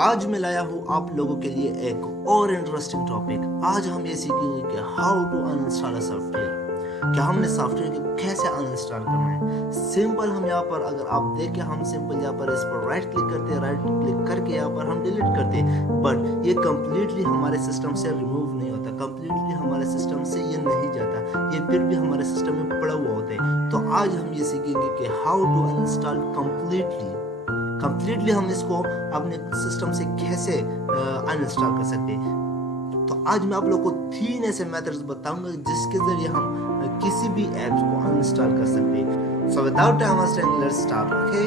आज मैं लाया हूँ आप लोगों के लिए एक और इंटरेस्टिंग टॉपिक। आज हम ये सीखेंगे कि how to uninstall a software, क्या हमने सॉफ्टवेयर को कैसे अनइंस्टॉल करना है। सिंपल, हम यहाँ पर अगर आप देखें, हम सिंपल यहाँ पर इस पर राइट क्लिक करते हैं, राइट क्लिक करके यहाँ पर हम डिलीट करते हैं, बट ये कंप्लीटली हमारे सिस्टम से रिमूव नहीं होता, कंप्लीटली हमारे सिस्टम से ये नहीं जाता, ये फिर भी हमारे सिस्टम में पड़ा हुआ होता है। तो आज हम ये सीखेंगे कि हाउ टू अनइंस्टॉल कंप्लीटली हम इसको अपने सिस्टम से कैसे अनइंस्टॉल कर सकते हैं। तो आज मैं आप लोगों को 3 ऐसे मेथड्स बताऊंगा जिसके जरिए हम किसी भी ऐप्स को अनइंस्टॉल कर सकते हैं। So without time wasting let's start. Okay,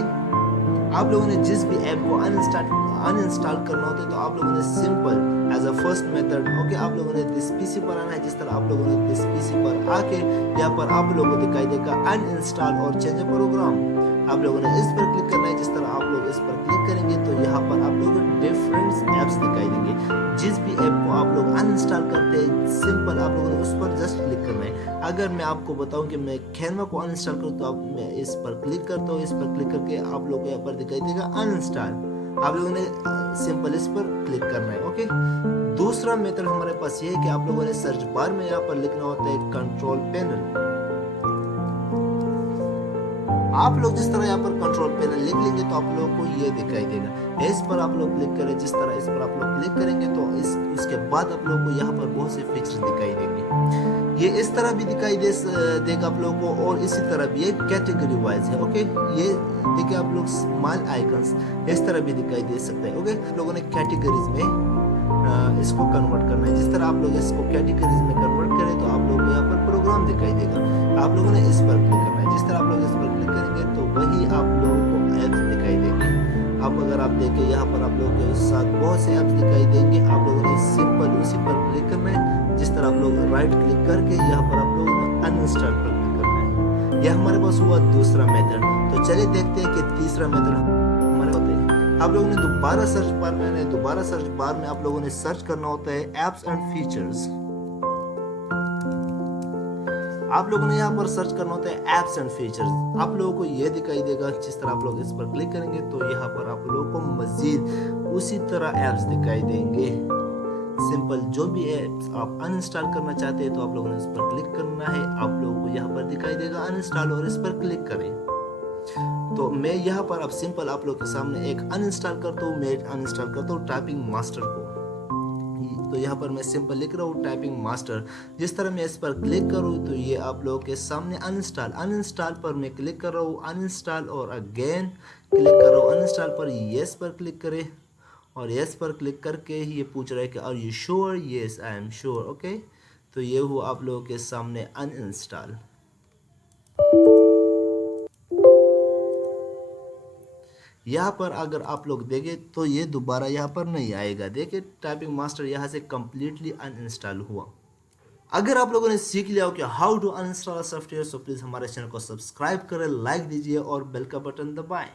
आप लोगों ने जिस भी ऐप को अनइंस्टॉल करना होता है तो आप लोगों ने simple as a first method, okay, आप लोगों ने दिस पीसी पर आना है। जिस तरह आप लोगों ने दिस पीसी पर आके यहाँ पर आप लोगों को दिखाई देगा अनइंस्टॉल और चेंज अ प्रोग्राम। आप लोगों ने इस पर क्लिक करना है। जिस तरह आप लोग इस पर क्लिक करेंगे तो यहाँ पर आप लोगों को डिफरेंट ऐप्स दिखाई देंगे। जिस भी ऐप को आप लोग अनइंस्टॉल करते हैं, सिंपल आप लोगों ने उस पर जस्ट क्लिक करना है। अगर मैं आपको बताऊं कि मैं कैनवा को अनइंस्टॉल करूं तो मैं इस पर क्लिक करता हूं। इस पर क्लिक करके आप लोगों को यहाँ पर दिखाई देगा अनइंस्टॉल। आप लोगों ने सिंपल इस पर क्लिक करना है। ओके, दूसरा मेथड हमारे पास ये है कि आप लोगों ने सर्च बार में यहाँ पर लिखना होता है कंट्रोल पैनल। आप लोग जिस तरह यहाँ पर कंट्रोल पैनल लिख लेंगे तो आप लोगों को ये दिखाई देगा। इस पर आप लोग क्लिक करें, जिस तरह इस पर आप लोग क्लिक करेंगे तो उसके बाद आप लोगों को यहाँ पर बहुत से फीचर्स दिखाई देंगे। ये इस तरह भी दिखाई देगा आप लोगों को, और इसी तरह भी ये कैटेगरी वाइज है। ओके, ये देखिए आप लोग स्मॉल आइकन्स इस तरह भी दिखाई दे सकते हैं। ओके, आप लोगों ने कैटेगरीज में इसको कन्वर्ट करना है। जिस तरह आप लोग इसको कैटेगरीज में कन्वर्ट करें तो आप लोगों को यहाँ पर प्रोग्राम दिखाई देगा। आप लोगों ने इस पर क्लिक करना है। जिस तरह आप लोग इस पर क्लिक करेंगे तो वही आप लोगों को ऐप्स दिखाई देंगे। अब अगर आप देखें यहाँ पर आप लोगों के साथ बहुत से ऐप्स दिखाई देंगे। आप लोगों ने सिंपल उसी पर क्लिक करना है। जिस तरह आप लोग राइट क्लिक करके यहाँ पर आप लोगों ने अनइंस्टॉल पर क्लिक करना है। यह हमारे पास हुआ दूसरा मेथड। तो चलिए देखते हैं कि तीसरा मेथड हमारे होते हैं। आप लोगों ने दोबारा सर्च बार में आप लोगों ने सर्च करना होता है एप्स एंड फीचर्स। आप लोगों ने यहाँ पर सर्च करना होता है एप्स एंड फीचर्स। आप लोगों को ये दिखाई देगा। जिस तरह आप लोग इस पर क्लिक करेंगे तो यहाँ पर आप लोगों को मजीद उसी तरह एप्स दिखाई देंगे। सिंपल, जो भी एप्स आप अनइंस्टॉल करना चाहते हैं तो आप लोगों ने इस पर क्लिक करना है। आप लोगों को यहाँ पर दिखाई देगा अनइंस्टॉल, और इस पर क्लिक करें। तो मैं यहाँ पर अब सिंपल आप लोग के सामने एक अनइंस्टॉल करता हूँ। मैं अनइंस्टॉल करता हूँ टाइपिंग मास्टर को। तो यहाँ पर मैं सिंपल लिख रहा हूँ टाइपिंग मास्टर। जिस तरह मैं इस पर क्लिक करूँ तो ये आप लोगों के सामने अनइंस्टॉल पर मैं क्लिक कर रहा हूँ, अनइंस्टॉल और अगेन क्लिक कर रहा हूँ अनइंस्टॉल पर। येस पर क्लिक करें, और येस पर क्लिक करके ये पूछ रहा है कि are you sure? Yes, I am sure. Okay, तो ये हुआ आप लोगों के सामने अनइंस्टॉल। यहाँ पर अगर आप लोग देखें तो ये दोबारा यहाँ पर नहीं आएगा। देखिए टाइपिंग मास्टर यहाँ से कंप्लीटली अनइंस्टॉल हुआ। अगर आप लोगों ने सीख लिया हो कि how to uninstall software, so please हमारे चैनल को सब्सक्राइब करें, लाइक दीजिए और बेल का बटन दबाएं।